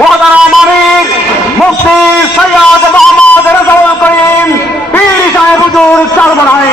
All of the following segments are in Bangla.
মহাদারা মালিক মুফতি সৈয়দ মোহাম্মদ রেজাউল করিম পীর সাহেব হুজুর চরমনাই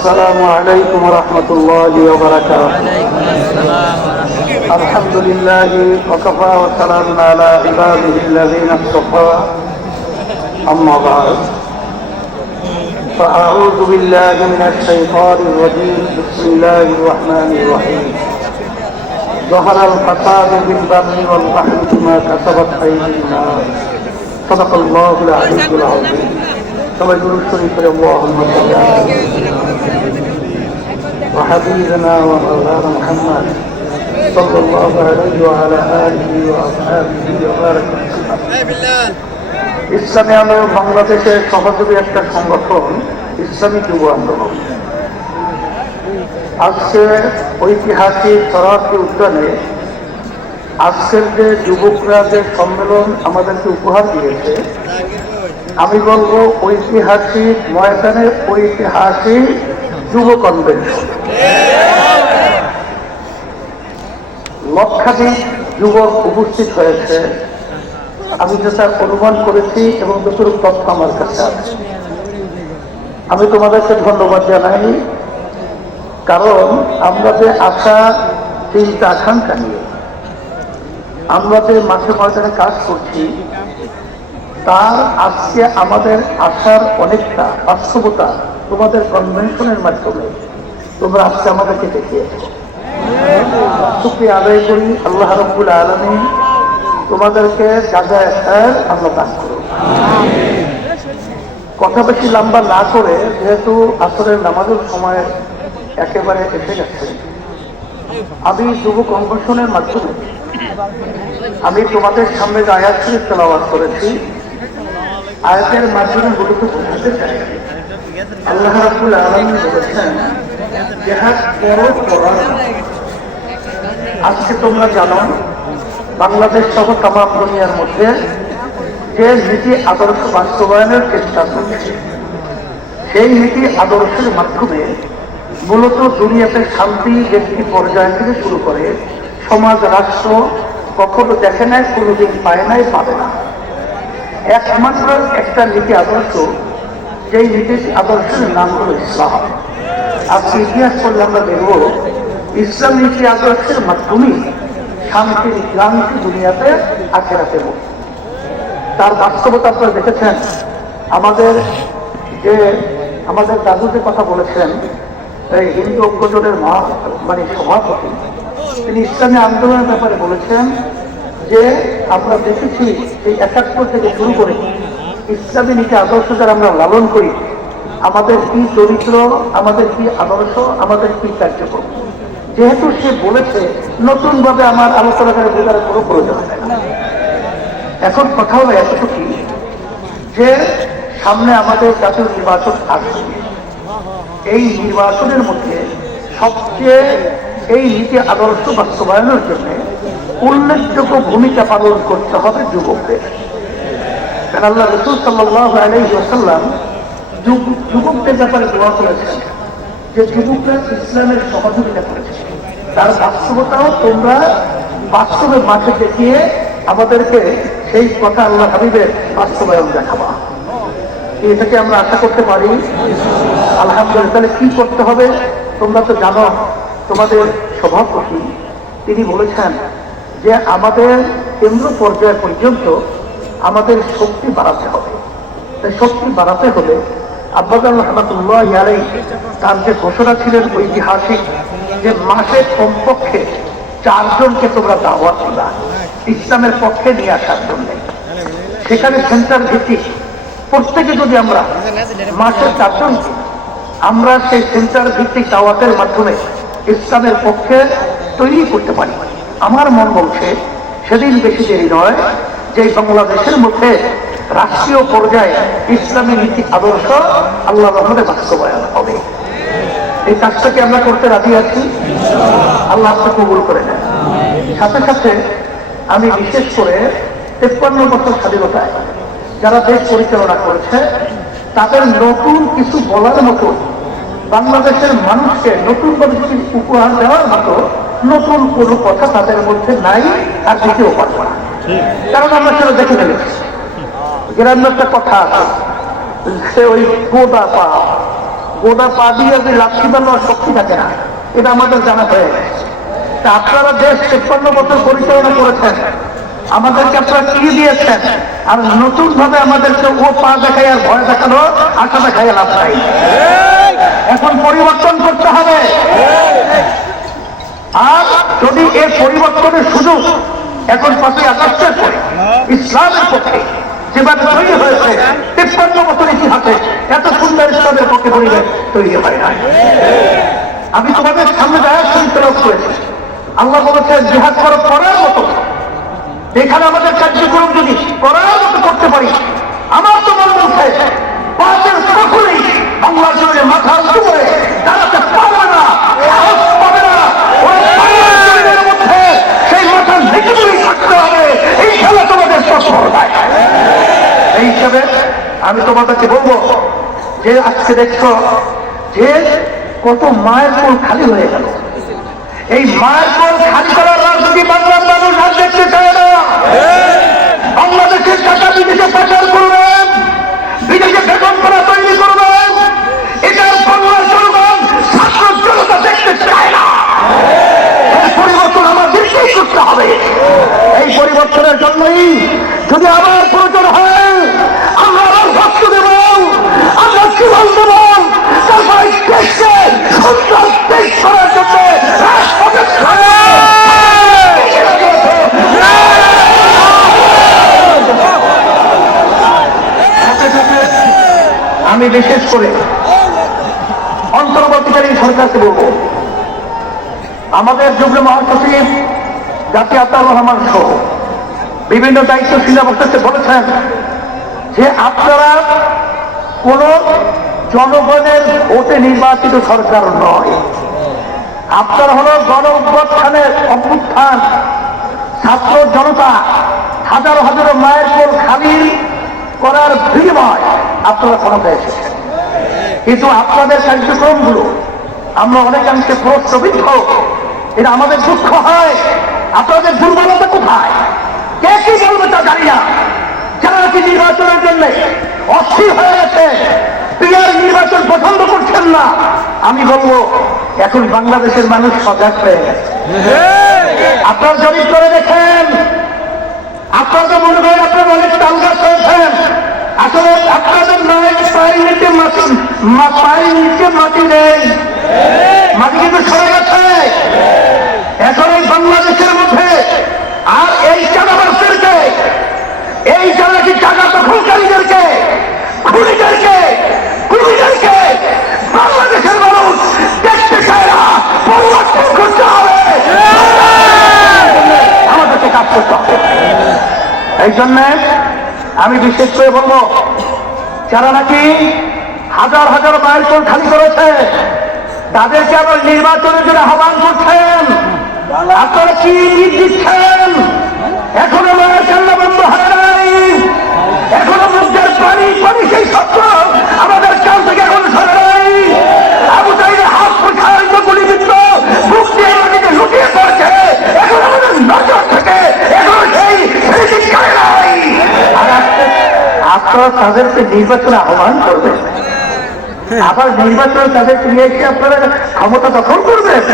السلام عليكم ورحمة الله وبركاته. الحمد لله وكفى وسلام على عباده الذين اصطفى. أما بعد فأعوذ بالله من الشيطان الرجيم. بسم الله الرحمن الرحيم. ظهر الفساد في البر والبحر بما كسبت أيدي الناس. صدق الله العلي العظيم. সবাই দুরূদ শরীফ পড়ে আল্লাহুম্মা সাল্লি আলা ওয়া হাবিবিনা ওয়া মাওলানা মুহাম্মদ সাল্লাল্লাহু আলাইহি ওয়া আলা আলিহি ওয়া আসহাবিহি ওয়া বারাকা ইসলামী আন্দোলন বাংলাদেশের সহযোগী একটা সংগঠন ইসলামী যুব আন্দোলন আজকে ঐতিহাসিক সরাসরি উদ্যানে আজকের যে যুবকরা যে সম্মেলন আমাদেরকে উপহার দিয়েছে, আমি বলবো ঐতিহাসিক ময়দানে ঐতিহাসিক যুব কনভেনশন। লক্ষাধিক যুবক উপস্থিত হয়েছে, আমি যেটা অনুমান করেছি এবং যতটুকু তথ্য আমার কাছে আছে। আমি তোমাদেরকে ধন্যবাদ জানাই, কারণ আমরা যে আশা চিন্তা আকাঙ্ক্ষা নিয়ে আমরা যে মাঠে ময়দানে কাজ করছি, তার আজকে আমাদের আশার অনেকটা বাস্তবতা তোমাদের কনভেনশনের মাধ্যমে তোমরা আজকে আমাদেরকে দেখিয়েছ। শুকরিয়া আদায় করি, আল্লাহ রাব্বুল আলামিন তোমাদেরকে জাযায়ে খায়র আল্লাহ দান করুন। কথা বেশি লম্বা না করে, যেহেতু আসরের নামাজের সময় একেবারে এসে গেছে, আমি যুব কনভেনশনের মাধ্যমে আমি তোমাদের সামনে যে আয়াত শরীফ তেলাওয়াত করেছি, আয়াতের মাধ্যমে মূলত বোঝাতে চাই আল্লাহ রাব্বুল আলামিন বলেছেন জিহাদ করো করার। আজকে তোমরা জানো বাংলাদেশ সহ তামাম দুনিয়ার মধ্যে যে নীতি আদর্শ বাস্তবায়নের চেষ্টা চলছে, সেই নীতি আদর্শের মাধ্যমে মূলত দুনিয়াতে শান্তি ব্যক্তি পর্যায় থেকে শুরু করে সমাজ রাষ্ট্র কখনো দেখে নাই, কোনোদিন পায় নাই, পাবে না। একমাত্র একটা নীতি আদর্শ, যেই নীতি আদর্শের নাম হলো ইসলাম। আজকে ইতিহাস করলে আমরা দেখব ইসলাম নীতি আদর্শের মাধ্যমেই শান্তির ক্রান্তি দুনিয়াতে আখেরাতে মুক্তি। তার বাস্তবতা আপনারা দেখেছেন। আমাদের দাদু যে কথা বলেছেন, এই হিন্দু ঐক্যজোটের সভাপতি, তিনি ইসলামী আন্দোলনের ব্যাপারে বলেছেন যে আমরা দেখেছি এই ৭১ থেকে শুরু করে ইসলামী নীতি আদর্শ যারা আমরা লালন করি, আমাদের কি চরিত্র, আমাদের কি আদর্শ, আমাদের কি কার্যক্রম। যেহেতু সে বলেছে, নতুন ভাবে আমার আলোচনা করে বোঝার কোনো প্রয়োজন হয় না। এখন কথা হলো এতটুকু যে সামনে আমাদের জাতীয় নির্বাচন আসছে। এই নির্বাচনের মধ্যে সবচেয়ে এই নীতি আদর্শ বাস্তবায়নের জন্য উল্লেখযোগ্য ভূমিকা পালন করতে হবে যুবকদের। কারণ আল্লাহ রাসূল সাল্লাল্লাহু আলাইহি ওয়াসাল্লাম যুবকদের ব্যাপারে দোয়া করেছেন যে যুবকরা ইসলামের সহযোগিতা করেছে। তার বাস্তবতাও তোমরা বাস্তবে মাঠে দেখিয়ে আমাদেরকে সেই কথা আল্লাহ হাবিবের বাস্তবায়ন দেখাবা। এটাকে আমরা আশা করতে পারি আলহামদুলিল্লাহ। তাহলে কি করতে হবে তোমরা তো জানো, তোমাদের সভাপতি তিনি বলেছেন যে আমাদের কেন্দ্র পর্যায় পর্যন্ত আমাদের শক্তি বাড়াতে হবে। তাই শক্তি বাড়াতে হলে আব্বাজান রহমাতুল্লাহি আলাইহি তার যে ঘোষণা ছিলেন ঐতিহাসিক, যে মাসে কমপক্ষে 4 জনকে তোমরা দাওয়াত দিবা ইসলামের পক্ষে নিয়ে আসার জন্য। সেখানে সেন্টার ভিত্তিক প্রত্যেকে যদি আমরা মাসে 4 জনকে আমরা সেই সেন্টার ভিত্তিক দাওয়াতের মাধ্যমে ইসলামের পক্ষে তৈরি করতে পারি, আমার মন বলছে সেদিন বেশি দেরি নয়, যে বাংলাদেশের মধ্যে রাষ্ট্রীয় পর্যায়ে ইসলামী নীতি আদর্শ আল্লাহ রহমতে বাস্তবায়ন হবে। এই কাজটাকে আমরা করতে রাজি আছি, আল্লাহ আপনাকে কবুল করে নেন। সাথে সাথে আমি বিশেষ করে 53 বছর স্বাধীনতায় যারা দেশ পরিচালনা করেছে তাদের নতুন কিছু বলার মতো, বাংলাদেশের মানুষকে নতুন করে কিছু উপহার দেওয়ার মতো নতুন কোনো কথা তাদের মধ্যে নাই, আর দিতেও পারবো না। কারণ আমরা সেটা দেখে ফেলেছি। গ্রামের একটা কথা আছে, সে ওই গোদা পা দিয়ে যে লাঠি বানানোর শক্তি থাকে না, এটা আমাদের জানা হয়ে গেছে। তা আপনারা দেশ 53 বছর পরিচালনা করেছেন, আমাদেরকে আপনারা কি দিয়েছেন, আর নতুন ভাবে আমাদেরকে ও পা দেখাই আর ভয় দেখানো আশা দেখাই লাভ নাই। এখন পরিবর্তন করতে হবে। আর যদি এই পরিবর্তনের সুযোগ এখন 5ই আগস্টের পরে ইসলামের পক্ষে যেভাবে তৈরি হয়েছে, 53 বছর ইতিহাসে এত সুন্দর ইসলামের পক্ষে পরিবেশ তৈরি হয় না। আমি তোমাদের সামনে আয়াত শরীফ তেলাওয়াত করেছি। আল্লাহ বলেছেন জিহাদ করার মতো, এখানে আমাদের কার্যক্রম যদি করার মতো করতে পারি, আমার তো মনে হচ্ছে বাতের কখনোই বাংলার জমিনে মাথা উঁচু করে দাঁড়াতে পারবে না, সাহস পাবে না। ওই বাংলার জমিনের মধ্যে সেই মাথা নিচু করে থাকতে হবে, এই খেলা তোমাদের সফলতায়। এই হিসাবে আমি তোমাদেরকে বলবো যে আজকে দেখছো যে কত মায়ের কোল খালি হয়ে গেল। এই মায়ের কোল খালি করার রাজনীতি বাংলার মানুষ আর দেখতে চায় না। বাংলাদেশের টাকা বিদেশে পাচার করবেন, বিদেশে বেতন করা তৈরি করবেন, এটার বাংলার জনগণ ছাত্র জনতা দেখতে চায় না। এই পরিবর্তন আমাদেরকেই করতে হবে। এই পরিবর্তনের জন্যই যদি আবার প্রয়োজন হয় আমরা আবার ভক্ত দেব, আমরা জীবন দেব, তারপরে দেশকে সুন্দর দেশ করার জন্য আমি বিশেষ করে অন্তর্বর্তীকালীন সরকারকে বলবো, আমাদের যুগ্ম মহাসচিব জাতি আতাউর রহমান সহ বিভিন্ন দায়িত্বশীল অবস্থাতে বলেছেন যে আপনারা কোন জনগণের ভোটে নির্বাচিত সরকার নয়, আপনারা হলো গণ অভ্যুত্থান, ছাত্র জনতা হাজারো হাজারো মায়ের কোল খালি করার বিনিময় আপনারা ক্ষমতায় এসেছেন। কিন্তু আপনাদের কার্যক্রমগুলো আমরা অনেকাংশে প্রশ্নবিদ্ধ, এটা আমাদের দুঃখ হয়। আপনাদের দুর্বলতা কোথায়, কে কি বলবে তা জানি না। যারা নাকি নির্বাচনের জন্য অস্থির হয়ে গেছে, পিয়ার নির্বাচন পছন্দ করছেন না, আমি বলবো এখন বাংলাদেশের মানুষ সজাগ হয়ে গেছে। আপনার জরিপ করে দেখেন, আপনাদের মনে হয় আপনারা অনেক তালগাছ হয়েছেন, আসলে আপনাদের পায়ের নিচে মাটি নেই, মাটি কিন্তু সরে গেছে। এখন এই বাংলাদেশের মধ্যে আর এই চাঁদাবাসদেরকে, এই যারা কি টাকা দখলকারীদেরকে, খুনিদেরকে বাংলাদেশের মানুষ দেখতে চায় না। পরিবর্তন করতে হবে, আমাদেরকে কাজ করতে হবে। এই জন্য আমি বিশেষ করে বলবো, যারা নাকি হাজার হাজার মায়ের কোল খালি করেছে তাদেরকে আবার নির্বাচনের জন্য আহ্বান করছেন, আপনারা কি ইঙ্গিত দিচ্ছেন? এখনো মায়ের কান্না বন্ধ হয় নাই, এখনো মুখের পানি সেই শব্দ আমাদের কাল থেকে এখন সরে নাই। আবু তাইলে হাত প্রসারিত গুলিবিদ্ধ মুখ দিয়ে মাটিতে লুটিয়ে পড়ছে, এখন আমাদের নজর থেকে এখনো সেই চিৎকারে নাই। আর আপনারা তাদেরকে নির্বাচনে আহ্বান করবেন, আবার নির্বাচনে তাদেরকে নিয়ে এসে আপনারা ক্ষমতা দখল করবেন।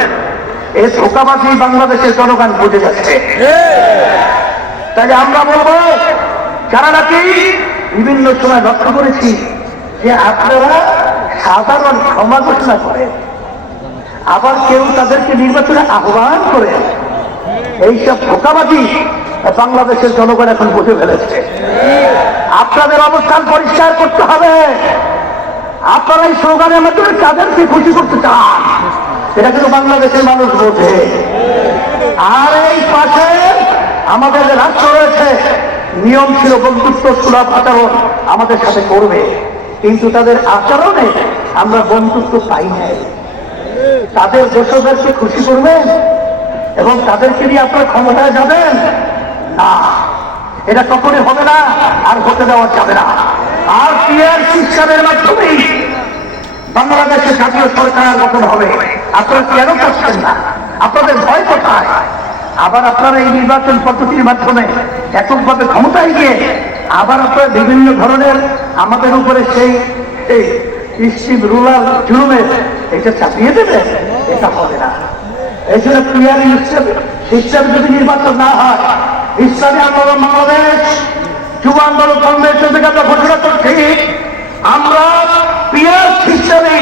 এই ধোঁকাবাজি বাংলাদেশের জনগণ বুঝে যাচ্ছে। তাই আমরা বলবো, যারা নাকি বিভিন্ন সময় লক্ষ্য করেছি যে আপনারা সাধারণ ক্ষমা ঘোষণা করেন, আবার কেউ তাদেরকে নির্বাচনে আহ্বান করে, এইসব ধোঁকাবাজি বাংলাদেশের জনগণ এখন বুঝে ফেলেছে। আপনাদের অবস্থান পরিষ্কার করতে হবে। আপনারা এই স্লোগানের মাধ্যমে তাদেরকে খুশি করতে চান, এটা কিন্তু বাংলাদেশের মানুষ বোঝে। আর এই পাশে আমাদের রাষ্ট্র রয়েছে, নিয়ম ছিল বন্ধুত্ব সুলভ আচরণ আমাদের সাথে করবে, কিন্তু তাদের আচরণে আমরা বন্ধুত্ব পাই নাই। তাদের দোষদেরকে খুশি করবেন এবং তাদেরকে নিয়ে আপনার ক্ষমতায় যাবেন না, এটা কখনই হবে না, আর হতে দেওয়া যাবে না। আর পিয়ার সিস্টেমের মাধ্যমেই বাংলাদেশের জাতীয় সরকার গঠন হবে। আপনারা কেন চাচ্ছেন না? আপনাদের ভয় কোথায়? আবার আপনারা এই নির্বাচন পদ্ধতির মাধ্যমে এককভাবে ক্ষমতায় গিয়ে আবার আপনারা বিভিন্ন ধরনের আমাদের উপরে সেই স্ট্রিম রুলার জুলুমের এটা চাপিয়ে দেবে, এটা হবে না। এই জন্য পিয়ার সিস্টেম যদি নির্বাচন না হয়, ইসলামী আন্দোলন বাংলাদেশ যুব আন্দোলন কংগ্রেসের থেকে আমরা ঘোষণা করছি, আমরা পিয়ার সিস্টেমে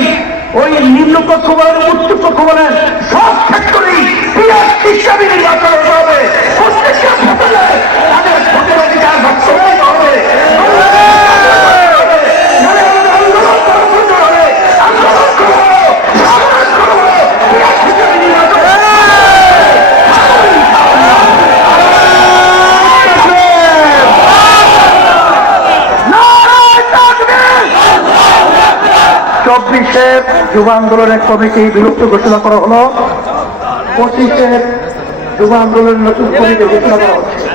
ওই নিম্নকক্ষ বলেন উচ্চকক্ষ বলেন সব ক্ষেত্রেই পিয়ার সিস্টেমে নির্বাচন হতে হবে। প্রত্যেকটা ভোটারে তাদের ভোটের অধিকার বাস্তবায়ন হবে। চব্বিশের যুব আন্দোলনের কমিটি বিলুপ্ত ঘোষণা করা হলো, 25-এর যুব আন্দোলনের নতুন কমিটি ঘোষণা করা হচ্ছে।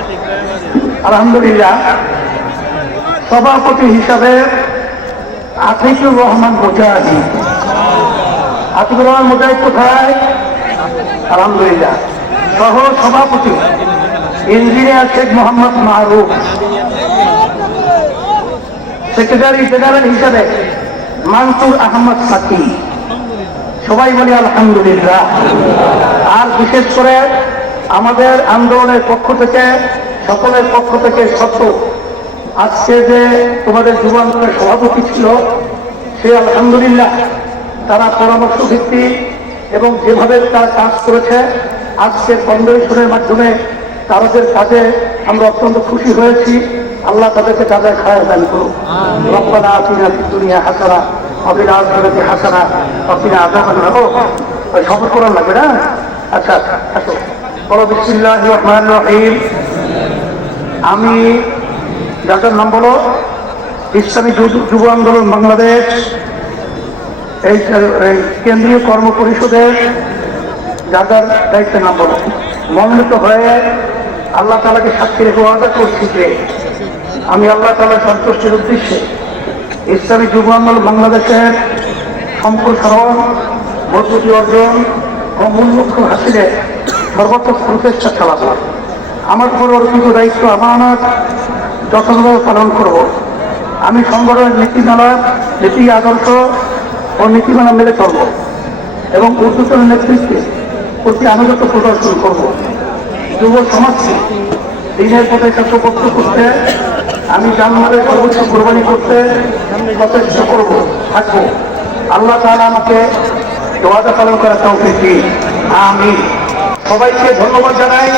আলহামদুলিল্লাহ, সভাপতি হিসাবে আতিকুর রহমান মুজাহিদ। আতিকুর রহমান মুজাহিদ কোথায়? আলহামদুলিল্লাহ। সহ সভাপতি ইঞ্জিনিয়ার শেখ মোহাম্মদ মারুফ। সেক্রেটারি জেনারেল হিসাবে মানসুর আহমদ সাকি। সবাই বলি আলহামদুলিল্লাহ। আর বিশেষ করে আমাদের আন্দোলনের পক্ষ থেকে, সকলের পক্ষ থেকে সত্য, আজকে যে তোমাদের যুব আন্দোলনের সভাপতি ছিল সে আলহামদুলিল্লাহ তারা পরামর্শ ভিত্তি এবং যেভাবে তারা কাজ করেছে আজকের কনভেনশনের মাধ্যমে তাদের কাজে আমরা অত্যন্ত খুশি হয়েছি। আল্লাহ তাদেরকে তাদের খায়ের দান করুক। রব্বানা আতিনা ফিদ দুনিয়া হাসানা ওয়া ফিল আখিরাতি হাসানা ওয়া কিনা আযাবান নার। ওই সফর করার লাগবে না? আচ্ছা আসো, বলো বিসমিল্লাহির রহমানির রহিম। আমি যার নাম বলো ইসলামী যুব আন্দোলন বাংলাদেশ এই কেন্দ্রীয় কর্ম পরিষদের যার দায়িত্বের নাম বলো, মনোনীত হয়ে আল্লাহ তাআলাকে সাক্ষী রেখে ওয়াদা করছি যে আমি আল্লাহ তাআলার সন্তুষ্টির উদ্দেশ্যে ইসলামী যুব আন্দোলন বাংলাদেশের সম্প্রসারণ, মজবুতি অর্জন ও মূল লক্ষ্য হাসিলে সর্বাত্মক প্রচেষ্টা চালাব। আমার উপর অর্পিত দায়িত্ব আমানত যথাযথভাবে পালন করব। আমি সংগঠনের নীতি আদর্শ ও নীতিমালা মেনে চলব এবং ঊর্ধ্বতন নেতৃত্বে প্রতি আনুগত্য প্রদর্শন করব। যুব সমাজকে দিনের পথে সত্যপক্ষ করতে আমি জানমালের সর্বোচ্চ কোরবানি করতে প্রচেষ্টা করব, থাকবো। আল্লাহ তাআলা আমাকে ওয়াদা পালন করার তৌফিক দিন। আমিন। সবাইকে ধন্যবাদ জানাই।